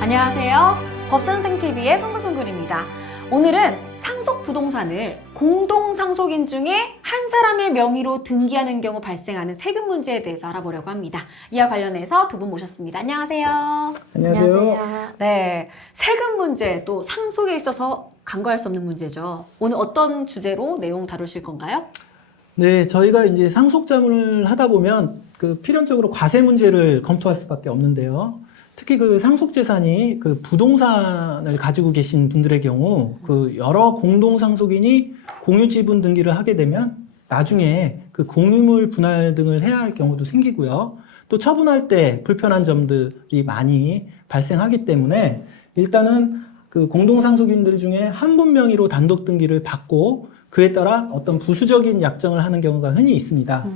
안녕하세요. 법선생TV의 송글송글입니다. 오늘은 상속부동산을 공동상속인 중에 한 사람의 명의로 등기하는 경우 발생하는 세금 문제에 대해서 알아보려고 합니다. 이와 관련해서 두 분 모셨습니다. 안녕하세요. 안녕하세요. 네, 세금 문제 또 상속에 있어서 간과할 수 없는 문제죠. 오늘 어떤 주제로 내용 다루실 건가요? 네, 저희가 이제 상속자문을 하다 보면 필연적으로 과세 문제를 검토할 수밖에 없는데요. 특히 상속재산이 부동산을 가지고 계신 분들의 경우 여러 공동상속인이 공유지분 등기를 하게 되면 나중에 공유물 분할 등을 해야 할 경우도 생기고요. 또 처분할 때 불편한 점들이 많이 발생하기 때문에 일단은 공동상속인들 중에 한 분 명의로 단독 등기를 받고 그에 따라 어떤 부수적인 약정을 하는 경우가 흔히 있습니다.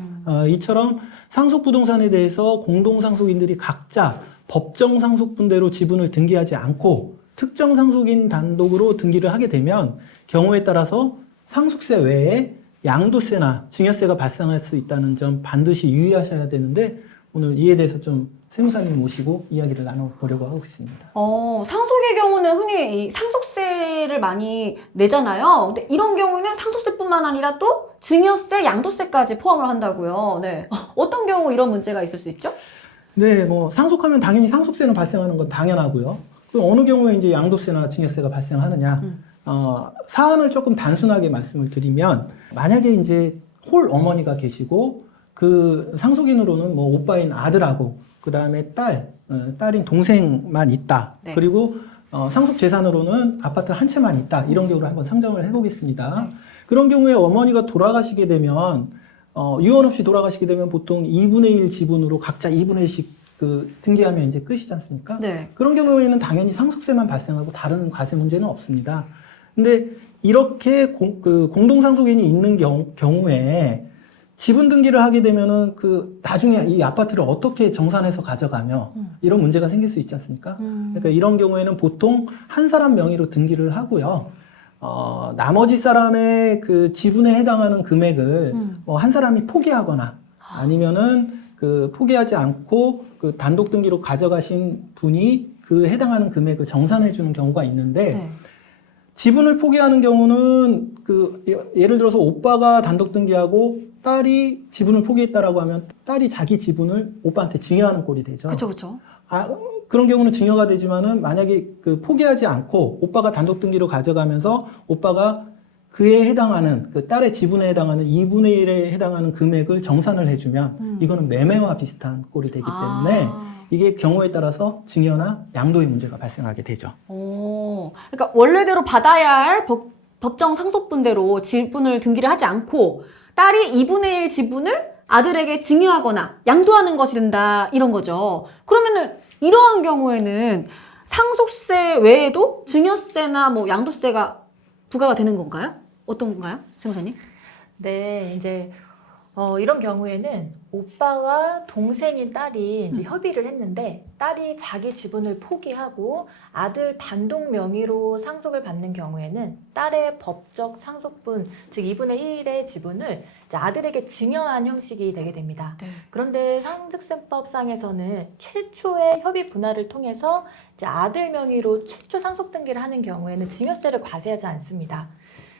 이처럼 상속부동산에 대해서 공동상속인들이 각자 법정 상속분대로 지분을 등기하지 않고 특정 상속인 단독으로 등기를 하게 되면 경우에 따라서 상속세 외에 양도세나 증여세가 발생할 수 있다는 점 반드시 유의하셔야 되는데 오늘 이에 대해서 좀 세무사님 모시고 이야기를 나눠보려고 하고 있습니다. 상속의 경우는 흔히 이 상속세를 많이 내잖아요. 근데 이런 경우는 상속세뿐만 아니라 또 증여세, 양도세까지 포함을 한다고요. 네. 어떤 경우 이런 문제가 있을 수 있죠? 네, 상속하면 당연히 상속세는 발생하는 건 당연하고요. 어느 경우에 이제 양도세나 증여세가 발생하느냐. 사안을 조금 단순하게 말씀을 드리면, 만약에 이제 홀 어머니가 계시고, 상속인으로는 오빠인 아들하고, 그 다음에 딸인 동생만 있다. 네. 그리고 상속 재산으로는 아파트 한 채만 있다. 이런 경우를 한번 상정을 해보겠습니다. 그런 경우에 어머니가 돌아가시게 되면, 유언 없이 돌아가시게 되면 보통 2분의 1 지분으로 각자 2분의 1씩 등기하면 이제 끝이지 않습니까? 네. 그런 경우에는 당연히 상속세만 발생하고 다른 과세 문제는 없습니다. 근데 이렇게 공동상속인이 있는 경우에 지분 등기를 하게 되면은 나중에 이 아파트를 어떻게 정산해서 가져가며 이런 문제가 생길 수 있지 않습니까? 그러니까 이런 경우에는 보통 한 사람 명의로 등기를 하고요. 나머지 사람의 지분에 해당하는 금액을 한 사람이 포기하거나 아니면은 포기하지 않고 단독 등기로 가져가신 분이 해당하는 금액을 정산해 주는 경우가 있는데 네. 지분을 포기하는 경우는 예를 들어서 오빠가 단독 등기하고 딸이 지분을 포기했다라고 하면 딸이 자기 지분을 오빠한테 증여하는 꼴이 되죠. 그렇죠. 그런 경우는 증여가 되지만은 만약에 포기하지 않고 오빠가 단독 등기로 가져가면서 오빠가 그에 해당하는 딸의 지분에 해당하는 2분의 1에 해당하는 금액을 정산을 해주면 이거는 매매와 비슷한 꼴이 되기 때문에 이게 경우에 따라서 증여나 양도의 문제가 발생하게 되죠. 그러니까 원래대로 받아야 할 법정 상속분대로 지분을 등기를 하지 않고 딸이 2분의 1 지분을 아들에게 증여하거나 양도하는 것이 된다 이런 거죠. 그러면은 이러한 경우에는 상속세 외에도 증여세나 양도세가 부과가 되는 건가요? 어떤 건가요? 세무사님? 네, 이제 이런 경우에는 오빠와 동생인 딸이 이제 협의를 했는데 딸이 자기 지분을 포기하고 아들 단독 명의로 상속을 받는 경우에는 딸의 법적 상속분, 즉 2분의 1의 지분을 이제 아들에게 증여한 형식이 되게 됩니다. 네. 그런데 상속세법상에서는 최초의 협의 분할을 통해서 이제 아들 명의로 최초 상속 등기를 하는 경우에는 증여세를 과세하지 않습니다.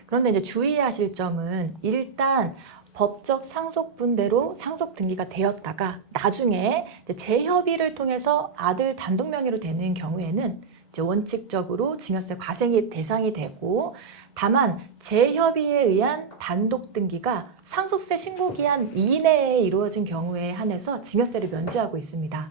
그런데 이제 주의하실 점은 일단 법적 상속분대로 상속 등기가 되었다가 나중에 이제 재협의를 통해서 아들 단독 명의로 되는 경우에는 이제 원칙적으로 증여세 과세 대상이 되고 다만 재협의에 의한 단독 등기가 상속세 신고 기한 이내에 이루어진 경우에 한해서 증여세를 면제하고 있습니다.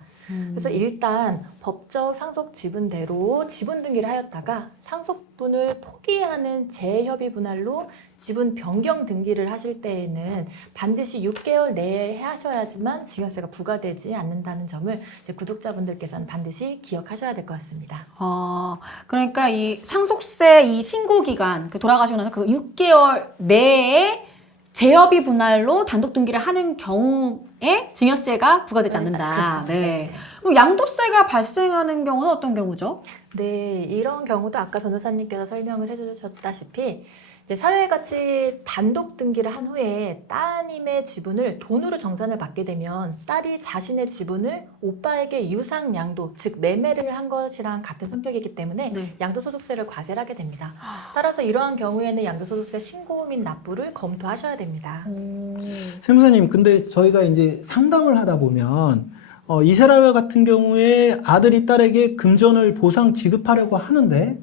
그래서 일단 법적 상속 지분대로 지분 등기를 하였다가 상속분을 포기하는 재협의 분할로 지분 변경 등기를 하실 때에는 반드시 6개월 내에 하셔야지만 증여세가 부과되지 않는다는 점을 이제 구독자분들께서는 반드시 기억하셔야 될 것 같습니다. 그러니까 이 상속세 이 신고 기간 돌아가시고 나서 6개월 내에 재협의 분할로 단독 등기를 하는 경우에 증여세가 부과되지 않는다. 그렇죠. 네. 그럼 양도세가 발생하는 경우는 어떤 경우죠? 네, 이런 경우도 아까 변호사님께서 설명을 해주셨다시피 이제 사회가치 단독 등기를 한 후에 따님의 지분을 돈으로 정산을 받게 되면 딸이 자신의 지분을 오빠에게 유상 양도, 즉 매매를 한 것이랑 같은 성격이기 때문에 네. 양도소득세를 과세를 하게 됩니다. 따라서 이러한 경우에는 양도소득세 신고 및 납부를 검토하셔야 됩니다. 세무사님, 근데 저희가 이제 상담을 하다 보면 이세라와 같은 경우에 아들이 딸에게 금전을 보상 지급하려고 하는데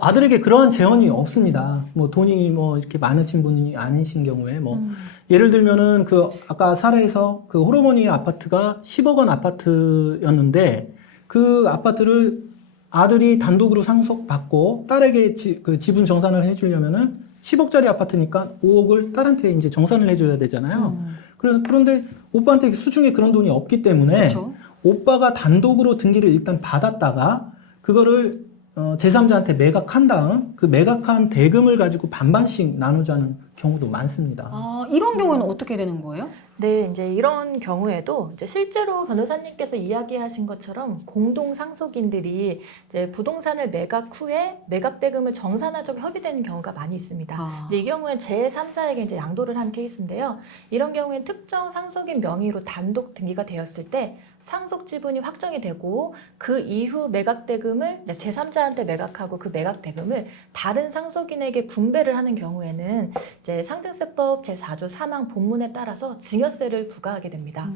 아들에게 그러한 재원이 없습니다. 뭐 돈이 뭐 이렇게 많으신 분이 아니신 경우에 뭐 예를 들면은 그 아까 사례에서 그 호르몬이 아파트가 10억 원 아파트였는데 그 아파트를 아들이 단독으로 상속받고 딸에게 그 지분 정산을 해주려면은 10억짜리 아파트니까 5억을 딸한테 이제 정산을 해줘야 되잖아요. 그런데 오빠한테 수중에 그런 돈이 없기 때문에 그렇죠. 오빠가 단독으로 등기를 일단 받았다가 그거를 제3자한테 매각한 다음 그 매각한 대금을 가지고 반반씩 나누자는 경우도 많습니다. 아, 이런 경우는 어떻게 되는 거예요? 네, 이제 이런 경우에도 이제 실제로 변호사님께서 이야기하신 것처럼 공동 상속인들이 이제 부동산을 매각 후에 매각 대금을 정산하자고 협의되는 경우가 많이 있습니다. 아. 이제 이 경우엔 제3자에게 이제 양도를 한 케이스인데요. 이런 경우엔 특정 상속인 명의로 단독 등기가 되었을 때 상속 지분이 확정이 되고 그 이후 매각 대금을 제3자한테 매각하고 그 매각 대금을 다른 상속인에게 분배를 하는 경우에는 이제 상증세법 제4조 3항 본문에 따라서 증여세를 부과하게 됩니다.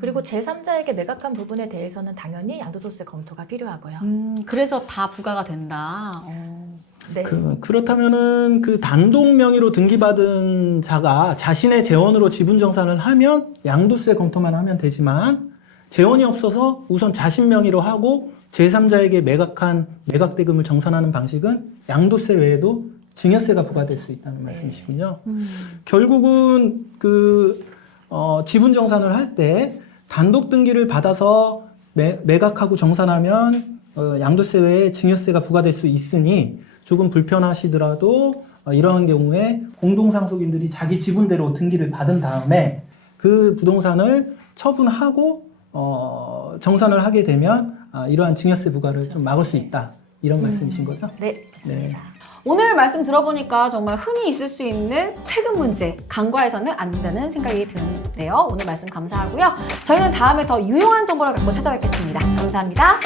그리고 제3자에게 매각한 부분에 대해서는 당연히 양도소득세 검토가 필요하고요. 그래서 다 부과가 된다. 네. 그렇다면은 그 단독 명의로 등기받은 자가 자신의 재원으로 지분 정산을 하면 양도세 검토만 하면 되지만 재원이 없어서 우선 자신 명의로 하고 제3자에게 매각한 매각 대금을 정산하는 방식은 양도세 외에도 증여세가 부과될 수 있다는 말씀이시군요. 결국은 그 지분 정산을 할 때 단독 등기를 받아서 매각하고 정산하면 양도세 외에 증여세가 부과될 수 있으니 조금 불편하시더라도 이러한 경우에 공동상속인들이 자기 지분대로 등기를 받은 다음에 그 부동산을 처분하고 정산을 하게 되면 이러한 증여세 부과를 좀 막을 수 있다. 이런 말씀이신 거죠? 네, 맞습니다. 오늘 말씀 들어보니까 정말 흔히 있을 수 있는 세금 문제 간과해서는 안 된다는 생각이 드는데요. 오늘 말씀 감사하고요. 저희는 다음에 더 유용한 정보를 갖고 찾아뵙겠습니다. 감사합니다.